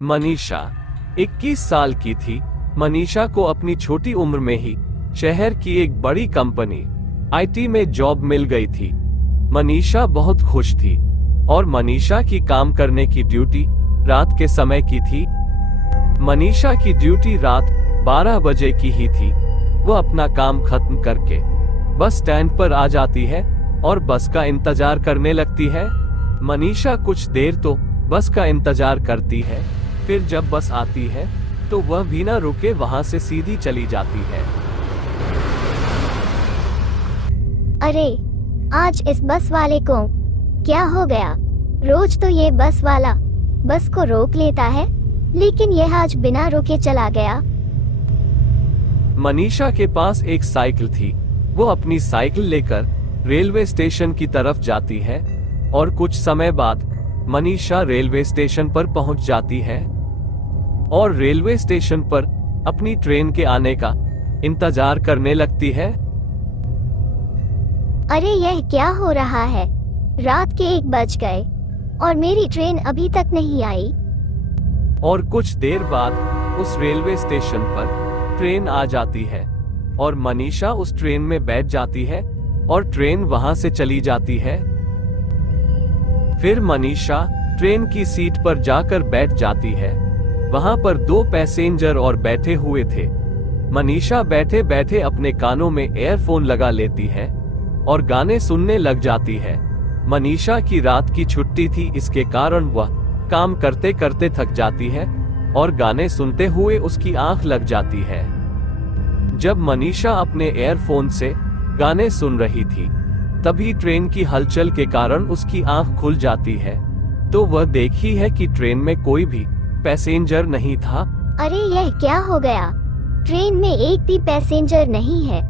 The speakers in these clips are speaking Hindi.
मनीषा 21 साल की थी। मनीषा को अपनी छोटी उम्र में ही शहर की एक बड़ी कंपनी आईटी में जॉब मिल गई थी। मनीषा बहुत खुश थी और मनीषा की काम करने की ड्यूटी रात के समय की थी। मनीषा की ड्यूटी रात 12 बजे की ही थी। वो अपना काम खत्म करके बस स्टैंड पर आ जाती है और बस का इंतजार करने लगती है। मनीषा कुछ देर तो बस का इंतजार करती है, फिर जब बस आती है तो वह बिना रुके वहां से सीधी चली जाती है। अरे, आज इस बस वाले को क्या हो गया? रोज तो ये बस वाला बस को रोक लेता है, लेकिन यह आज बिना रुके चला गया। मनीषा के पास एक साइकिल थी। वो अपनी साइकिल लेकर रेलवे स्टेशन की तरफ जाती है और कुछ समय बाद मनीषा रेलवे स्टेशन पर पहुंच जाती है और रेलवे स्टेशन पर अपनी ट्रेन के आने का इंतजार करने लगती है। अरे, यह क्या हो रहा है? रात के 1 बज गए और मेरी ट्रेन अभी तक नहीं आई। और कुछ देर बाद उस रेलवे स्टेशन पर ट्रेन आ जाती है और मनीषा उस ट्रेन में बैठ जाती है और ट्रेन वहां से चली जाती है। फिर मनीषा ट्रेन की सीट पर जाकर बैठ जाती है। वहां पर 2 पैसेंजर और बैठे हुए थे। मनीषा बैठे बैठे अपने कानों में एयरफोन लगा लेती है और गाने सुनने लग जाती है। मनीषा की रात की छुट्टी थी, इसके कारण वह काम करते करते थक जाती है और गाने सुनते हुए उसकी आंख लग जाती है। जब मनीषा अपने एयरफोन से गाने सुन रही थी, तभी ट्रेन की हलचल के कारण उसकी आंख खुल जाती है, तो वह देखी है कि ट्रेन में कोई भी पैसेंजर नहीं था। अरे, यह क्या हो गया? ट्रेन में एक भी पैसेंजर नहीं है।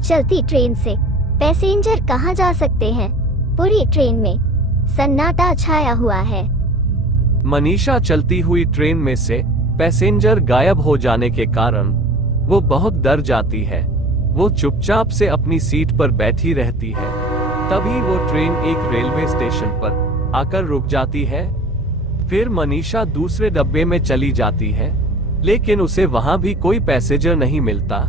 चलती ट्रेन से पैसेंजर कहाँ जा सकते हैं? पूरी ट्रेन में सन्नाटा छाया हुआ है। मनीषा चलती हुई ट्रेन में से पैसेंजर गायब हो जाने के कारण वो बहुत डर जाती है। वो चुपचाप से अपनी सीट पर बैठी रहती है। तभी वो ट्रेन एक रेलवे स्टेशन पर आकर रुक जाती है। फिर मनीषा दूसरे डब्बे में चली जाती है, लेकिन उसे वहां भी कोई पैसेंजर नहीं मिलता।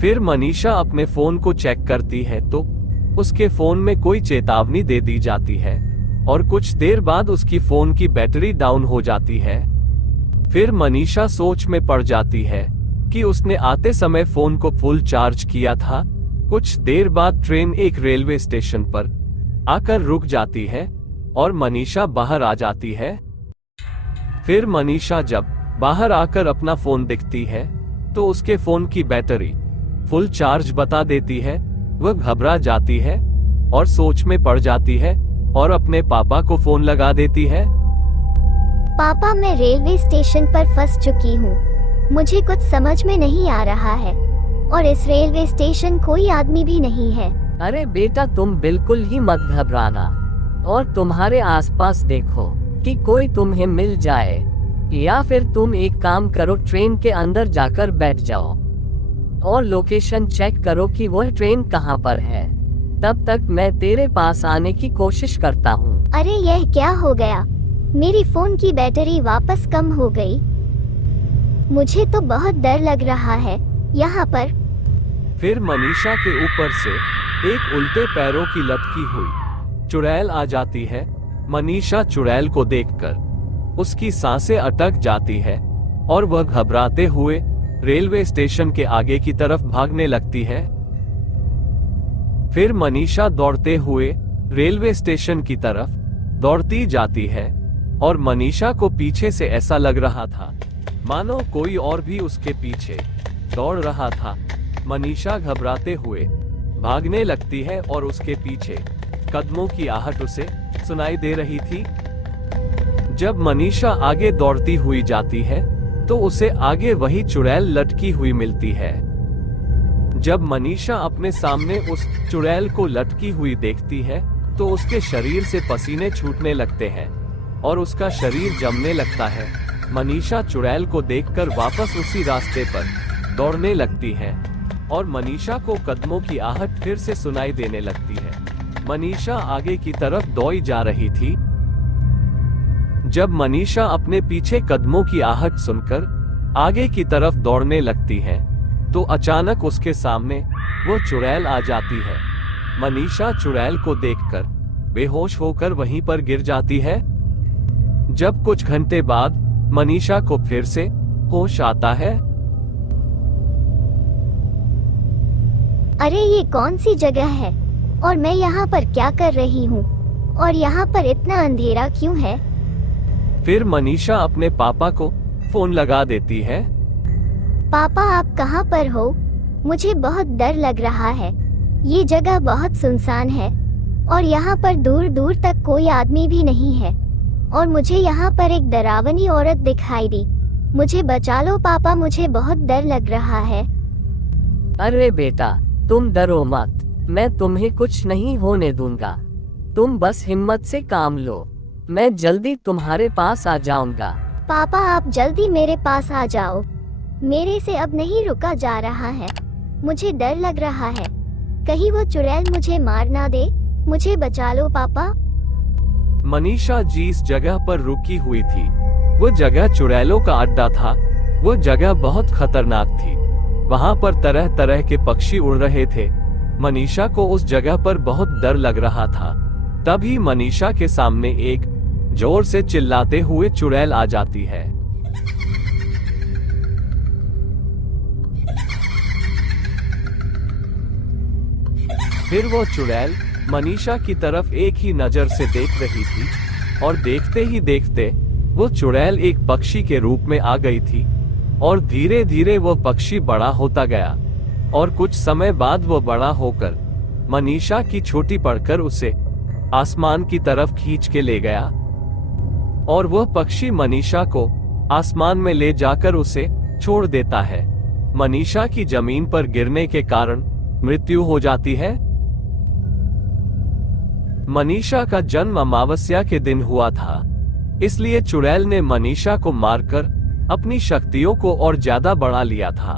फिर मनीषा अपने फोन को चेक करती है तो उसके फोन में कोई चेतावनी दे दी जाती है और कुछ देर बाद उसकी फोन की बैटरी डाउन हो जाती है। फिर मनीषा सोच में पड़ जाती है कि उसने आते समय फोन को फुल चार्ज किया था। कुछ देर बाद ट्रेन एक रेलवे स्टेशन पर आकर रुक जाती है और मनीषा बाहर आ जाती है। फिर मनीषा जब बाहर आकर अपना फोन देखती है तो उसके फोन की बैटरी फुल चार्ज बता देती है। वह घबरा जाती है और सोच में पड़ जाती है और अपने पापा को फोन लगा देती है। पापा, मैं रेलवे स्टेशन पर फंस चुकी हूँ। मुझे कुछ समझ में नहीं आ रहा है और इस रेलवे स्टेशन कोई आदमी भी नहीं है। अरे बेटा, तुम बिल्कुल ही मत घबराना और तुम्हारे आसपास देखो कि कोई तुम्हें मिल जाए, या फिर तुम एक काम करो, ट्रेन के अंदर जाकर बैठ जाओ और लोकेशन चेक करो कि वह ट्रेन कहाँ पर है। तब तक मैं तेरे पास आने की कोशिश करता हूँ। अरे, यह क्या हो गया? मेरी फोन की बैटरी वापस कम हो गई। मुझे तो बहुत डर लग रहा है यहाँ पर। फिर मनीषा के ऊपर से एक उल्टे पैरों की लटकी हुई चुड़ैल आ जाती है। मनीषा चुड़ैल को देखकर उसकी सांसें अटक जाती है और वह घबराते हुए रेलवे स्टेशन के आगे की तरफ भागने लगती है। फिर मनीषा दौड़ते हुए रेलवे स्टेशन की तरफ दौड़ती जाती है और मनीषा को पीछे से ऐसा लग रहा था मानो कोई और भी उसके पीछे दौड़ रहा था। मनीषा घबराते हुए भागने लगती है और उसके पीछे कदमों की आहट उसे सुनाई दे रही थी। जब मनीषा आगे दौड़ती हुई जाती है तो उसे आगे वही चुड़ैल लटकी हुई मिलती है। जब मनीषा अपने सामने उस चुड़ैल को लटकी हुई देखती है तो उसके शरीर से पसीने छूटने लगते हैं और उसका शरीर जमने लगता है। मनीषा चुड़ैल को देखकर वापस उसी रास्ते पर दौड़ने लगती है और मनीषा को कदमों की आहट फिर से सुनाई देने लगती है। मनीषा आगे की तरफ दौड़ी जा रही थी जब मनीषा अपने पीछे कदमों की आहट सुनकर आगे की तरफ दौड़ने लगती है तो अचानक उसके सामने वो चुड़ैल आ जाती है। मनीषा चुड़ैल को देखकर बेहोश होकर वहीं पर गिर जाती है। जब कुछ घंटे बाद मनीषा को फिर से होश आता है। अरे ये कौन सी जगह है और मैं यहाँ पर क्या कर रही हूँ और यहाँ पर इतना अंधेरा क्यों है? फिर मनीषा अपने पापा को फोन लगा देती है। पापा आप कहाँ पर हो? मुझे बहुत डर लग रहा है। ये जगह बहुत सुनसान है और यहाँ पर दूर दूर तक कोई आदमी भी नहीं है और मुझे यहाँ पर एक डरावनी औरत दिखाई दी। मुझे बचा लो पापा, मुझे बहुत डर लग रहा है। अरे बेटा तुम डरो मत, मैं तुम्हें कुछ नहीं होने दूंगा। तुम बस हिम्मत से काम लो, मैं जल्दी तुम्हारे पास आ जाऊंगा। पापा आप जल्दी मेरे पास आ जाओ, मेरे से अब नहीं रुका जा रहा है। मुझे डर लग रहा है, कहीं वो चुड़ैल मुझे मार ना दे। मुझे बचा लो पापा। मनीषा जिस जगह पर रुकी हुई थी वो जगह चुड़ैलों का अड्डा था। वो जगह बहुत खतरनाक थी। वहां पर तरह तरह के पक्षी उड़ रहे थे। मनीषा को उस जगह पर बहुत डर लग रहा था। तभी मनीषा के सामने एक जोर से चिल्लाते हुए चुड़ैल आ जाती है। फिर वो चुड़ैल मनीषा की तरफ एक ही नजर से देख रही थी और देखते ही देखते वो चुड़ैल एक पक्षी के रूप में आ गई थी और धीरे धीरे वो पक्षी बड़ा होता गया और कुछ समय बाद वो बड़ा होकर मनीषा की चोटी पड़कर उसे आसमान की तरफ खींच के ले गया और वह पक्षी मनीषा को आसमान में ले जाकर उसे छोड़ देता है। मनीषा की जमीन पर गिरने के कारण मृत्यु हो जाती है। मनीषा का जन्म अमावस्या के दिन हुआ था, इसलिए चुड़ैल ने मनीषा को मारकर अपनी शक्तियों को और ज्यादा बढ़ा लिया था।